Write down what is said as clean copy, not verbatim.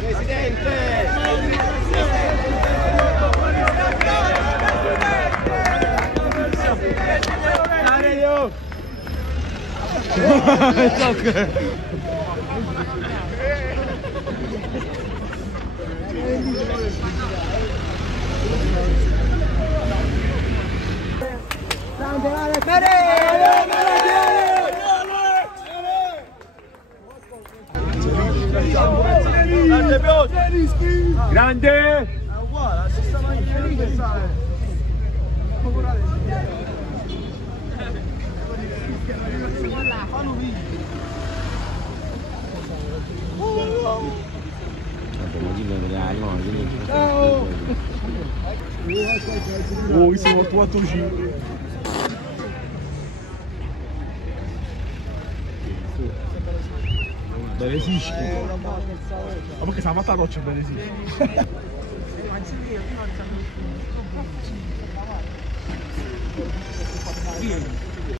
Presidente! Aurelio! Grande! Uguale, la stessa macchina lì che sale. Fanno video. Ciao! Oh, siamo al 4-5. Beresisci. Ma perché siamo fatta la doccia beresisci?